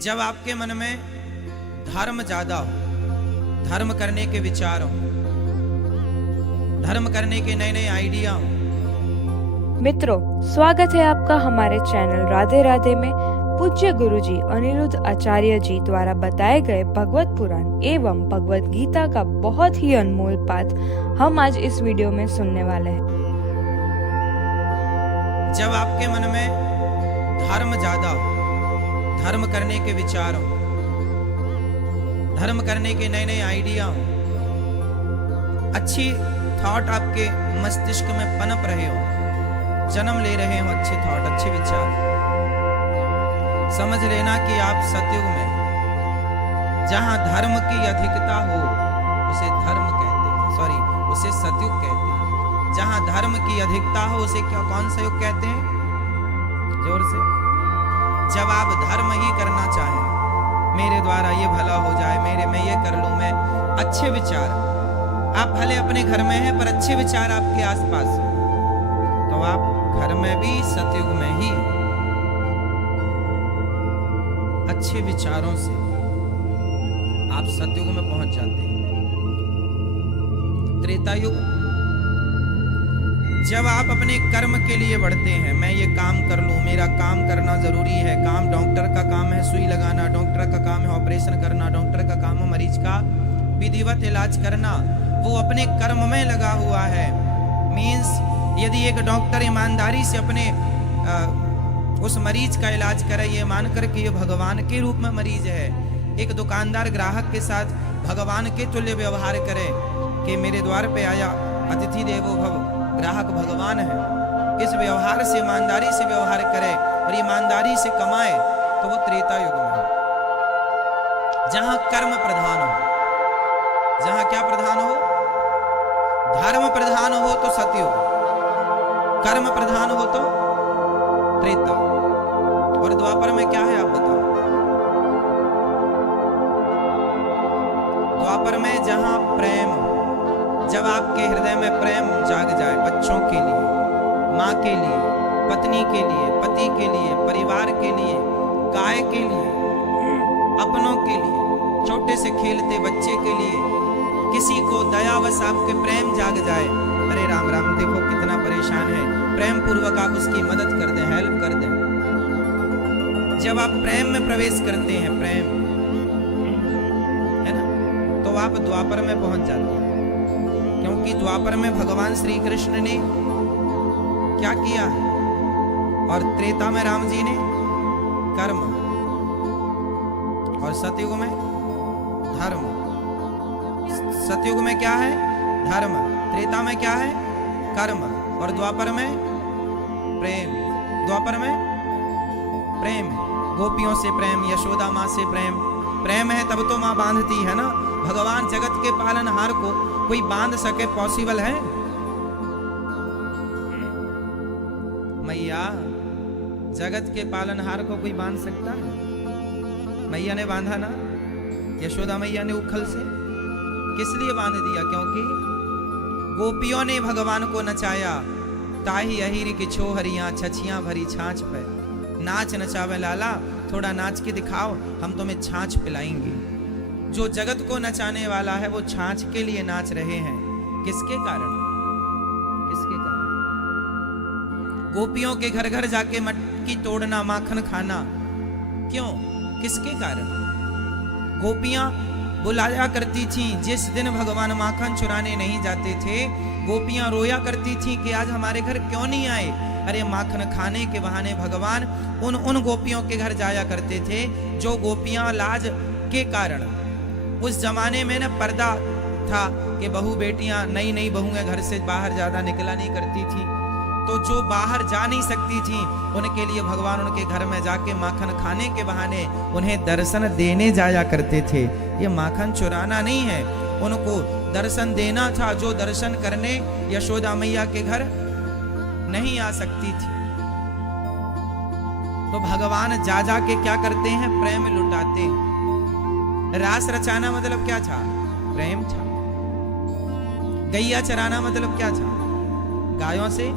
जब आपके मन में धर्म ज्यादा हो, धर्म करने के विचार हो, धर्म करने के नए नए आइडिया हो। मित्रों, स्वागत है आपका हमारे चैनल राधे राधे में। पूज्य गुरुजी अनिरुद्ध आचार्य जी द्वारा बताए गए भगवत पुराण एवं भगवत गीता का बहुत ही अनमोल पाठ हम आज इस वीडियो में सुनने वाले हैं। जब आपके मन में धर्म ज्यादा हो, धर्म करने के विचार हो, धर्म करने के नए नए आइडिया हो, अच्छी थॉट आपके मस्तिष्क में पनप रहे हो, जन्म ले रहे हो अच्छे थॉट, अच्छे विचार, समझ लेना कि आप सतयुग में जहां धर्म की अधिकता हो उसे धर्म कहते हैं, सॉरी उसे सतयुग कहते हैं। जहां धर्म की अधिकता हो उसे क्या, कौन सा युग कहते हैं? जोर से। जब आप धर्म ही करना चाहें, मेरे द्वारा ये भला हो जाए, मेरे में ये कर लूं, मैं अच्छे विचार, आप भले अपने घर में हैं पर अच्छे विचार आपके आसपास हैं, तो आप घर में भी सतयुग में ही अच्छे विचारों से आप सतयुग में पहुंच जाते हैं। त्रेता युग, जब आप अपने कर्म के लिए बढ़ते हैं, मैं ये काम कर लूं, मेरा काम करना जरूरी है, काम डॉक्टर का काम है सुई लगाना, डॉक्टर का काम है ऑपरेशन करना, डॉक्टर का काम है मरीज का विधिवत इलाज करना, वो अपने कर्म में लगा हुआ है। मीन्स यदि एक डॉक्टर ईमानदारी से अपने उस मरीज का इलाज करे, ये मानकर कि ये भगवान के रूप में मरीज है, एक दुकानदार ग्राहक के साथ भगवान के तुल्य व्यवहार करे कि मेरे द्वार पे आया अतिथि देवो भव, ग्राहक भगवान है, इस व्यवहार से ईमानदारी से व्यवहार करे और ईमानदारी से कमाए, तो वो त्रेता युग में है। जहां कर्म प्रधान हो, जहां क्या प्रधान हो? धर्म प्रधान हो तो सतयुग, कर्म प्रधान हो तो त्रेता। और द्वापर में क्या है आप बताओ? द्वापर में जहां प्रेम, जब आपके हृदय में प्रेम जाग जाए बच्चों के लिए, माँ के लिए, पत्नी के लिए, पति के लिए, परिवार के लिए, गाय के लिए, अपनों के लिए, छोटे से खेलते बच्चे के लिए, किसी को दयावश आपके प्रेम जाग जाए, अरे राम राम देखो कितना परेशान है, प्रेम पूर्वक आप उसकी मदद कर दें, हेल्प कर दें। जब आप प्रेम में प्रवेश करते हैं, प्रेम है ना, तो आप द्वापर में पहुंच जाते हैं। क्योंकि द्वापर में भगवान श्री कृष्ण ने क्या किया है और त्रेता में राम जी ने कर्म, और सतयुग में धर्म। सतयुग में क्या है? धर्म। त्रेता में क्या है? कर्म। और द्वापर में प्रेम। द्वापर में प्रेम, गोपियों से प्रेम, यशोदा माँ से प्रेम। प्रेम है तब तो माँ बांधती है ना। भगवान जगत के पालनहार को कोई बांध सके, पॉसिबल है? मैया जगत के पालनहार को कोई बांध सकता है? मैया ने बांधा ना, यशोदा मैया ने उखल से। किस लिए बांध दिया? क्योंकि गोपियों ने भगवान को नचाया। ताही अहिर की छोहरियां छछियां भरी छाछ पे, नाच नचावे लाला, थोड़ा नाच के दिखाओ, हम तुम्हें छाछ पिलाएंगे। जो जगत को नचाने वाला है वो छाछ के लिए नाच रहे हैं। किसके कारण? किसके कारण? गोपियों के घर घर जाके मटकी तोड़ना, माखन खाना, क्यों? किसके कारण? गोपियां बुलाया करती थी, जिस दिन भगवान माखन चुराने नहीं जाते थे, गोपियां रोया करती थी कि आज हमारे घर क्यों नहीं आए। अरे माखन खाने के बहाने भगवान उन गोपियों के घर जाया करते थे जो गोपियां लाज के कारण, उस जमाने में ना पर्दा था कि बहू बेटियां, नई नई बहुएं घर से बाहर ज्यादा निकला नहीं करती थी, तो जो बाहर जा नहीं सकती थी उनके लिए भगवान उनके घर में जाके माखन खाने के बहाने उन्हें दर्शन देने जाया करते थे। ये माखन चुराना नहीं है, उनको दर्शन देना था, जो दर्शन करने यशोदा मैया के घर नहीं आ सकती थी। तो भगवान जा जा के क्या करते हैं? प्रेम लुटाते हैं। रास रचाना मतलब क्या था? प्रेम था। गैया चराना मतलब क्या था? गायों से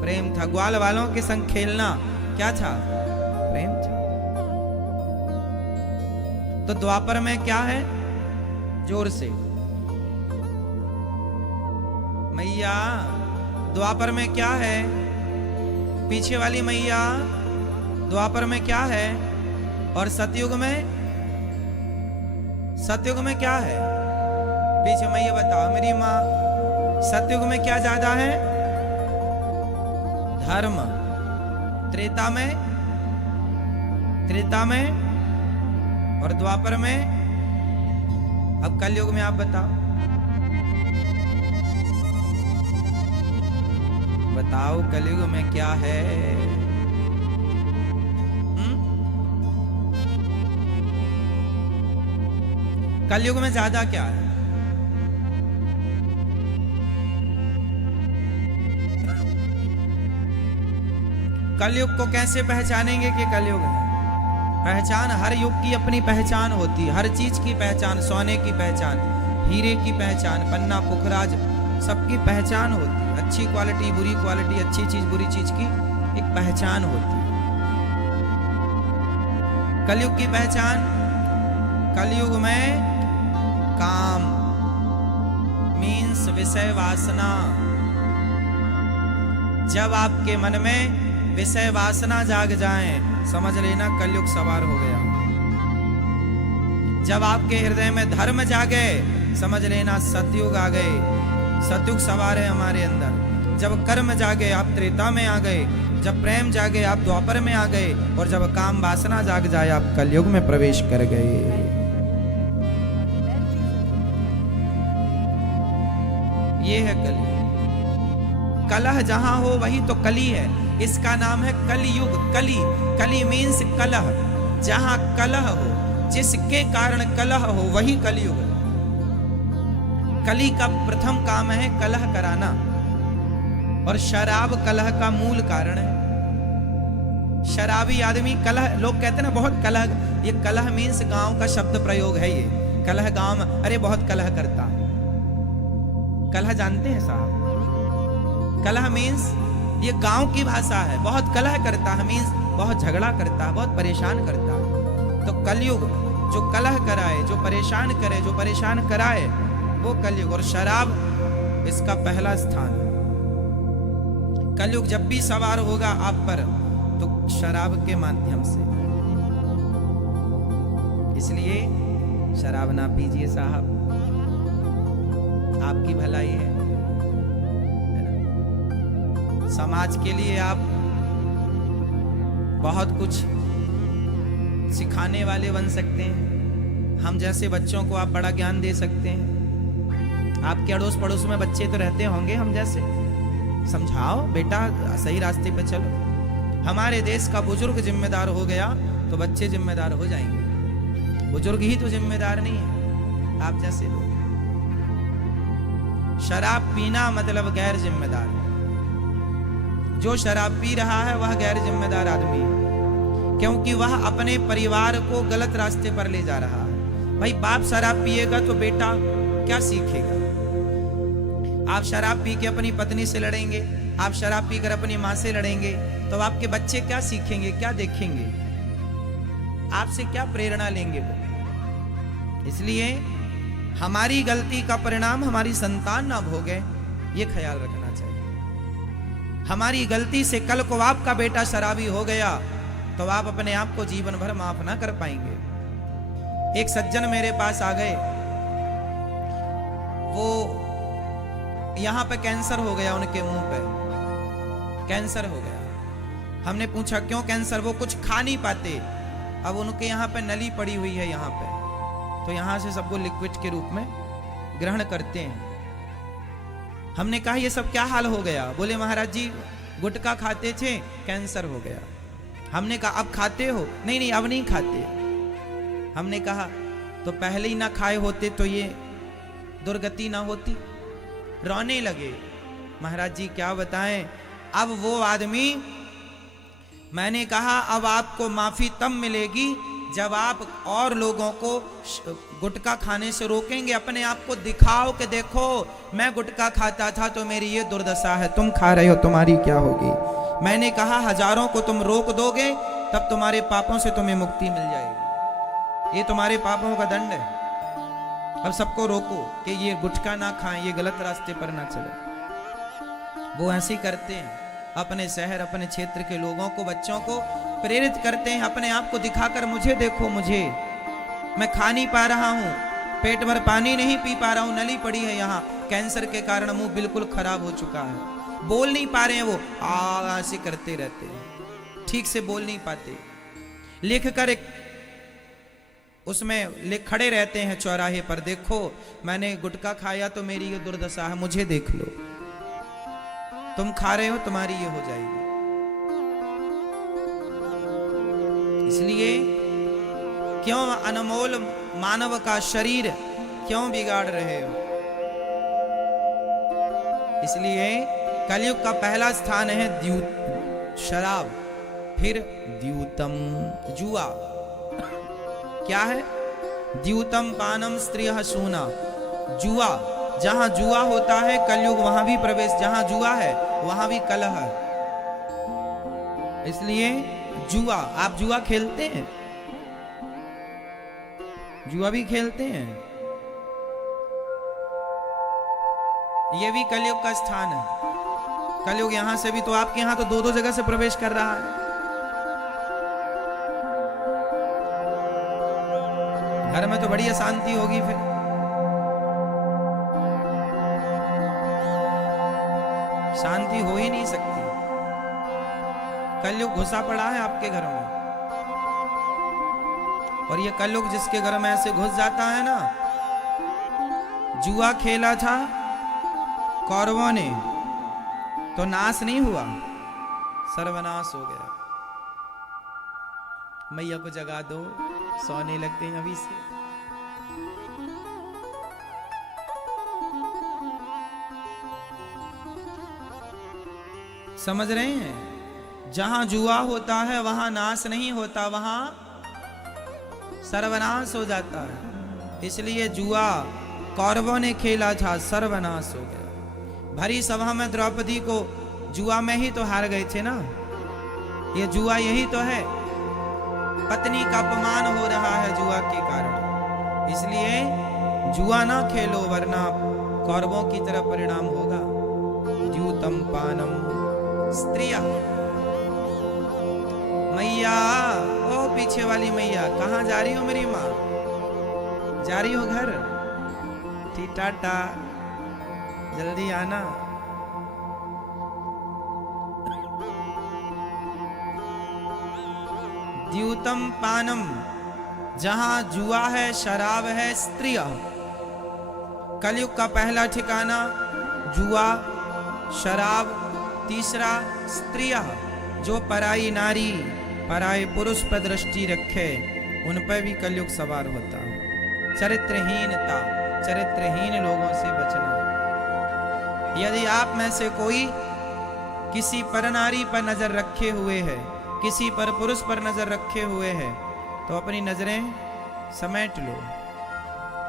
प्रेम था। ग्वाल वालों के संग खेलना क्या था? प्रेम था। तो द्वापर में क्या है? जोर से मैया, द्वापर में क्या है? पीछे वाली मैया, द्वापर में क्या है? और सतयुग में? सतयुग में क्या है? पीछे मैया बताओ मेरी माँ, सतयुग में क्या ज्यादा है? धर्म। त्रेता में? त्रेता में और द्वापर में? अब कलयुग में आप बताओ, बताओ कलयुग में क्या है? कलयुग में ज्यादा क्या है? कलयुग को कैसे पहचानेंगे कि कलयुग है? पहचान, हर युग की अपनी पहचान होती है, हर चीज की पहचान, सोने की पहचान, हीरे की पहचान, पन्ना पुखराज, सबकी पहचान होती है। अच्छी क्वालिटी, बुरी क्वालिटी, अच्छी चीज बुरी चीज की एक पहचान होती है। कलयुग की पहचान, कलयुग में काम मीन्स विषय वासना। जब आपके मन में विषय वासना जाग जाए, समझ लेना कलयुग सवार हो गया। जब आपके हृदय में धर्म जागे, समझ लेना सतयुग आ गए, सतयुग सवार है हमारे अंदर। जब कर्म जागे, आप त्रेता में आ गए। जब प्रेम जागे, आप द्वापर में आ गए। और जब काम वासना जाग जाए, आप कलयुग में प्रवेश कर गए। ये है कलयुग। कलह जहां हो वही तो कली है, इसका नाम है कलयुग। कली, कली मीन्स कलह। जहां कलह हो, जिसके कारण कलह हो, वही कलयुग है। कली का प्रथम काम है कलह कराना, और शराब कलह का मूल कारण है। शराबी आदमी कलह, लोग कहते हैं ना बहुत कलह, ये कलह मीन्स गांव का शब्द प्रयोग है। ये कलह गांव में, अरे बहुत कलह करता है। कलह जानते हैं साहब? कलह मीन्स ये गांव की भाषा है। बहुत कलह करता है मीन्स बहुत झगड़ा करता है, बहुत परेशान करता है। तो कलयुग जो कलह कराए, जो परेशान करे, जो परेशान कराए, वो कलयुग। और शराब इसका पहला स्थान है। कलयुग जब भी सवार होगा आप पर, तो शराब के माध्यम से। इसलिए शराब ना पीजिए साहब, आपकी भलाई है। समाज के लिए आप बहुत कुछ सिखाने वाले बन सकते हैं। हम जैसे बच्चों को आप बड़ा ज्ञान दे सकते हैं। आपके अड़ोस पड़ोस में बच्चे तो रहते होंगे हम जैसे, समझाओ बेटा सही रास्ते पे चलो। हमारे देश का बुजुर्ग जिम्मेदार हो गया तो बच्चे जिम्मेदार हो जाएंगे। बुजुर्ग ही तो जिम्मेदार नहीं है, आप जैसे लोग। शराब पीना मतलब गैर जिम्मेदार। जो शराब पी रहा है वह गैर जिम्मेदार आदमी है, क्योंकि वह अपने परिवार को गलत रास्ते पर ले जा रहा है। भाई बाप शराब पिएगा तो बेटा क्या सीखेगा? आप शराब पी के अपनी पत्नी से लड़ेंगे, आप शराब पीकर अपनी माँ से लड़ेंगे, तो आपके बच्चे क्या सीखेंगे, क्या देखेंगे, आपसे क्या प्रेरणा लेंगे वो? इसलिए हमारी गलती का परिणाम हमारी संतान ना भोगे, ये ख्याल रखना चाहिए। हमारी गलती से कल को आपका बेटा शराबी हो गया तो आप अपने आप को जीवन भर माफ ना कर पाएंगे। एक सज्जन मेरे पास आ गए, वो यहां पे कैंसर हो गया, उनके मुंह पे कैंसर हो गया। हमने पूछा क्यों कैंसर? वो कुछ खा नहीं पाते। अब उनके यहाँ पे नली पड़ी हुई है यहाँ पे, तो यहाँ से सबको लिक्विड के रूप में ग्रहण करते हैं। हमने कहा ये सब क्या हाल हो गया? बोले महाराज जी गुटखा खाते थे, कैंसर हो गया। हमने कहा अब खाते हो? नहीं नहीं अब नहीं खाते। हमने कहा तो पहले ही ना खाए होते तो ये दुर्गति ना होती। रोने लगे। महाराज जी क्या बताएं, अब वो आदमी, मैंने कहा अब आपको माफी तब मिलेगी जब आप और लोगों को गुटखा खाने से रोकेंगे। अपने आप को दिखाओ कि देखो मैं गुटखा खाता था तो मेरी ये दुर्दशा है, तुम खा रहे हो तुम्हारी क्या होगी। मैंने कहा हजारों को तुम रोक दोगे तब तुम्हारे पापों से तुम्हें मुक्ति मिल जाएगी। ये तुम्हारे पापों का दंड है। अब सबको रोको कि ये गुटखा ना खाएं, ये गलत रास्ते पर ना चले। वो ऐसे ही करते हैं, अपने शहर अपने क्षेत्र के लोगों को, बच्चों को प्रेरित करते हैं, अपने आप को दिखाकर मुझे देखो, मुझे, मैं खा नहीं पा रहा हूं, पेट भर पानी नहीं पी पा रहा हूं, नली पड़ी है यहाँ, कैंसर के कारण मुंह बिल्कुल खराब हो चुका है, बोल नहीं पा रहे हैं, वो ऐसे करते रहते हैं, ठीक से बोल नहीं पाते, लिख कर एक उसमें खड़े रहते हैं चौराहे पर, देखो मैंने गुटखा खाया तो मेरी ये दुर्दशा है, मुझे देख लो, तुम खा रहे हो तुम्हारी ये हो जाएगी। इसलिए क्यों अनमोल मानव का शरीर क्यों बिगाड़ रहे हो? इसलिए कलयुग का पहला स्थान है द्यूत, शराब, फिर द्यूतम, जुआ। क्या है? द्यूतम पानम स्त्रियः सूना, जुआ। जहां जुआ होता है कलयुग वहां भी प्रवेश, जहां जुआ है वहां भी कलह है। इसलिए जुआ, आप जुआ खेलते हैं? जुआ भी खेलते हैं? यह भी कलयुग का स्थान है। कलयुग यहां से भी, तो आपके यहां तो दो दो जगह से प्रवेश कर रहा है। घर में तो बड़ी अशांति होगी, फिर शांति हो ही नहीं सकती। कलयुग घुसा पड़ा है आपके घर में, और ये कलयुग जिसके घर में ऐसे घुस जाता है ना, जुआ खेला था कौरवों ने तो नाश नहीं हुआ, सर्वनाश हो गया। मैया को जगा दो, सोने लगते हैं अभी से। समझ रहे हैं? जहां जुआ होता है वहां नाश नहीं होता, वहां सर्वनाश हो जाता है। इसलिए जुआ कौरवों ने खेला था, सर्वनाश हो गया। भरी सभा में द्रौपदी को जुआ में ही तो हार गए थे ना, ये जुआ यही तो है। पत्नी का अपमान हो रहा है जुआ के कारण, इसलिए जुआ ना खेलो वरना कौरवों की तरफ परिणाम होगा। द्यूतम पानम स्त्रिया। मैया, ओ पीछे वाली मैया, कहाँ जा रही हो मेरी माँ? जा रही हो घर? ठीक, टाटा, जल्दी आना। द्यूतम पानम, जहां जुआ है, शराब है, स्त्रिया। कलयुग का पहला ठिकाना जुआ, शराब, तीसरा स्त्रिया। जो पराई नारी, पराये पुरुष पर दृष्टि रखे उन पर भी कलयुग सवार होता है। चरित्रहीनता, चरित्रहीन लोगों से बचना। यदि आप में से कोई किसी पर नारी पर नजर रखे हुए है, किसी पर पुरुष पर नजर रखे हुए है, तो अपनी नजरें समेट लो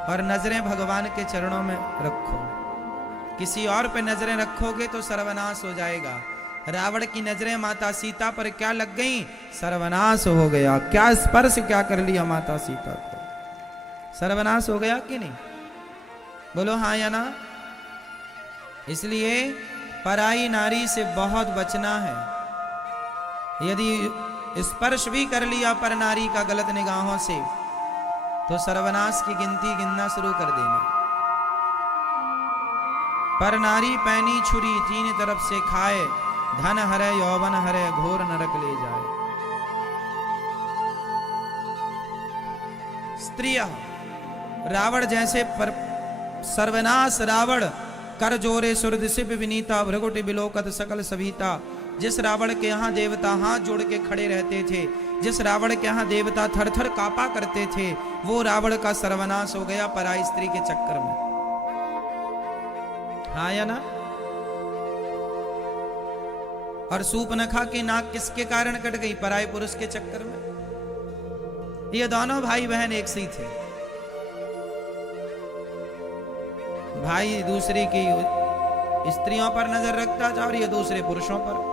और नजरें भगवान के चरणों में रखो। किसी और पे नजरें रखोगे तो सर्वनाश हो जाएगा। रावण की नजरें माता सीता पर क्या लग गई? सर्वनाश हो गया। क्या स्पर्श क्या कर लिया माता सीता को? सर्वनाश हो गया कि नहीं? बोलो हाँ या ना? इसलिए पराई नारी से बहुत बचना है। यदि स्पर्श भी कर लिया पर नारी का गलत निगाहों से, तो सर्वनाश की गिनती गिनना शुरू कर देना। पर नारी पैनी छुरी, तीन तरफ से खाए, धन हरे यौवन हरे, घोर नरक ले जाए। स्त्रिया, रावण जैसे पर सर्वनाश रावण, कर जोरे सुरद सिप विनीता, भृगुटि बिलोकत सकल सभीता। जिस रावण के यहाँ देवता हाथ जोड़ के खड़े रहते थे, जिस रावण के यहाँ देवता थर थर कांपा करते थे, वो रावण का सर्वनाश हो गया पराई स्त्री के चक्कर में। हाँ या ना? और सूर्पनखा की नाक किसके कारण कट गई? पराये पुरुष के चक्कर में। ये दोनों भाई बहन एक से ही थे। भाई दूसरे की स्त्रियों पर नजर रखता था और ये दूसरे पुरुषों पर।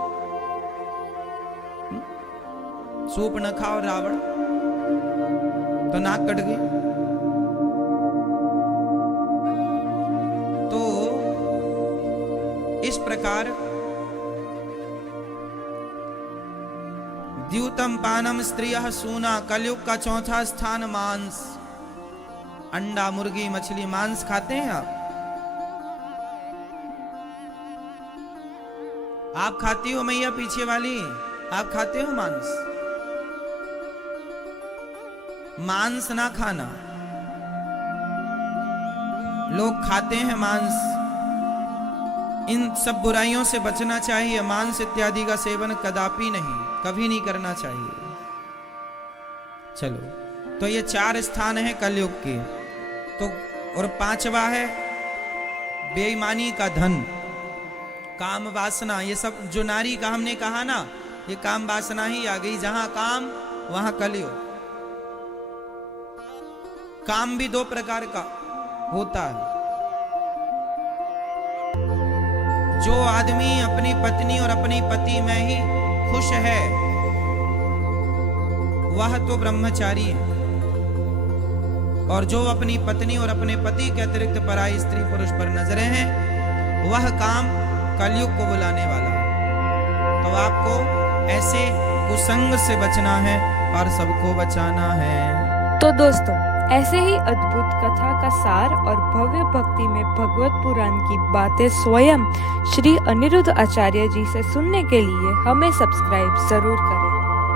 सूर्पनखा और रावण। तो नाक कट गई। तो इस प्रकार द्यूतम पानम स्त्रियः सूना, कलयुग का चौथा स्थान मांस। अंडा, मुर्गी, मछली, मांस खाते हैं आप? आप खाती हो मैया पीछे वाली? आप खाते हो मांस? मांस ना खाना। लोग खाते हैं मांस। इन सब बुराइयों से बचना चाहिए। मांस इत्यादि का सेवन कदापि नहीं, कभी नहीं करना चाहिए। चलो, तो ये 4 स्थान है कलयुग के। तो और 5वां है बेईमानी का धन, काम वासना। ये सब जो नारी का हमने कहा ना, ये काम वासना ही आ गई। जहां काम वहां कलयुग। काम भी 2 प्रकार का होता है। जो आदमी अपनी पत्नी और अपने पति में ही खुश है, वह तो ब्रह्मचारी है। और जो अपनी पत्नी और अपने पति के अतिरिक्त पराई स्त्री पुरुष पर नजरें हैं, वह काम कलयुग को बुलाने वाला है। तो आपको ऐसे कुसंग से बचना है और सबको बचाना है। तो दोस्तों, ऐसे ही अद्भुत कथा का सार और भव्य भक्ति में भगवत पुराण की बातें स्वयं श्री अनिरुद्ध आचार्य जी से सुनने के लिए हमें सब्सक्राइब जरूर करें।